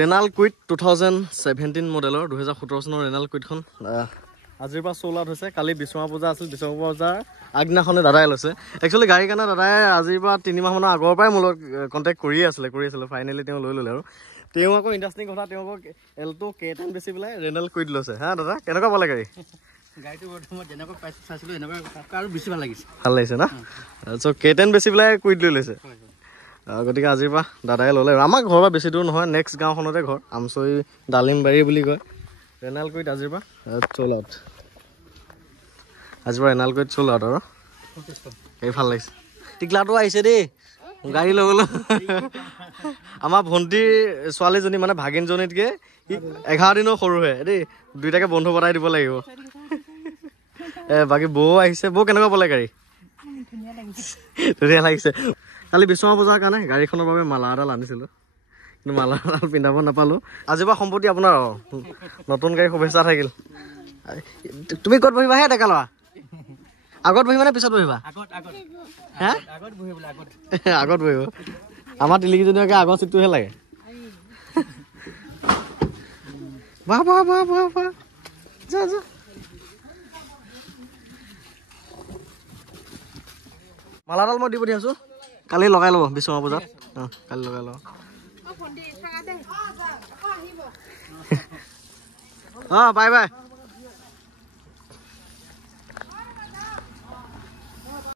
Renault Kwid 2017 মডেলৰ 2017 চনৰ Renault কুইডখন আজিৰ পৰা চ'ল আউট হৈছে। কালি বিশ্বকৰ্মা পূজা আছিল, বিশ্বকৰ্মা পূজাৰ আগদিনাখনে দাদাই লৈছে। একচুৱেলি গাড়ীৰ কাৰণে দাদাই আজিৰ পৰা 3 মাহমানৰ আগৰ পৰাই মোৰ লগত কণ্টেক্ট কৰি আছিলে ফাইনেলি তেওঁ লৈ ল'লে। আৰু তেওঁ আকৌ ইণ্টাৰেষ্টিং কথা, তেওঁ আকৌ এল্টো K10 বেচি পেলাই ৰেনাল্ট কুইড লৈছে। হা দাদা, কেনেকুৱা পালে গাড়ী? গাড়ীটো বৰ্তমান যেনেকুৱা চাইছিলোঁ এনেকুৱা আৰু বেছি ভাল লাগিছে। ভাল লাগিছে না? চ' K10 বেচি পেলাই কুইড লৈ লৈছে। গতিকে আজিৰ পৰা দাদাই ল'লে। আমাৰ ঘৰৰ পৰা বেছি দূৰ নহয়, নেক্সট গাঁওখনতে ঘৰ, আমচৈ ডালিমবাৰী বুলি কয়। ৰেনাল্ট কুইড আজিৰ পৰা চ'ল আউট। আজিৰ পৰা ৰেনাল্ট কুইড চ'ল আউট। আৰু এই ভাল লাগিছে। টিকলাটো আহিছে দেই গাড়ী ল'বলৈ। আমাৰ ভণ্টিৰ ছোৱালীজনী মানে ভাগিনজনীতকৈ 11 দিনৰ সৰুহে দেই। দুইটাকে বন্ধু পতাই দিব লাগিব। বাকী বৌ আহিছে। বৌ কেনেকুৱা পালে গাড়ী? ধুনীয়া লাগিছে। কালি বিশ্বকৰ্মা পূজাৰ কাৰণে গাড়ীখনৰ বাবে মালা এডাল আনিছিলোঁ, কিন্তু মালা এডাল পিন্ধাব নাপালোঁ। আজিৰ পৰা সম্পত্তি আপোনাৰ নতুন গাড়ী শুভেচ্ছা থাকিল। তুমি ক'ত বহিবাহে ডেকা ল'ৰা? আগত বহিবা নে পিছত বহিবা? আগত বহিব। আমাৰ তিলিকিজনীকে আগৰ চিটটোহে লাগে। বাহ বাহ বাহ বাহ বাহ, যা যা। মালাডাল মই দি পঠিয়াইছোঁ, কালি লগাই ল'ব বিশ্বকৰ্মা পূজাত। কালি লগাই ল'ব। Bye bye.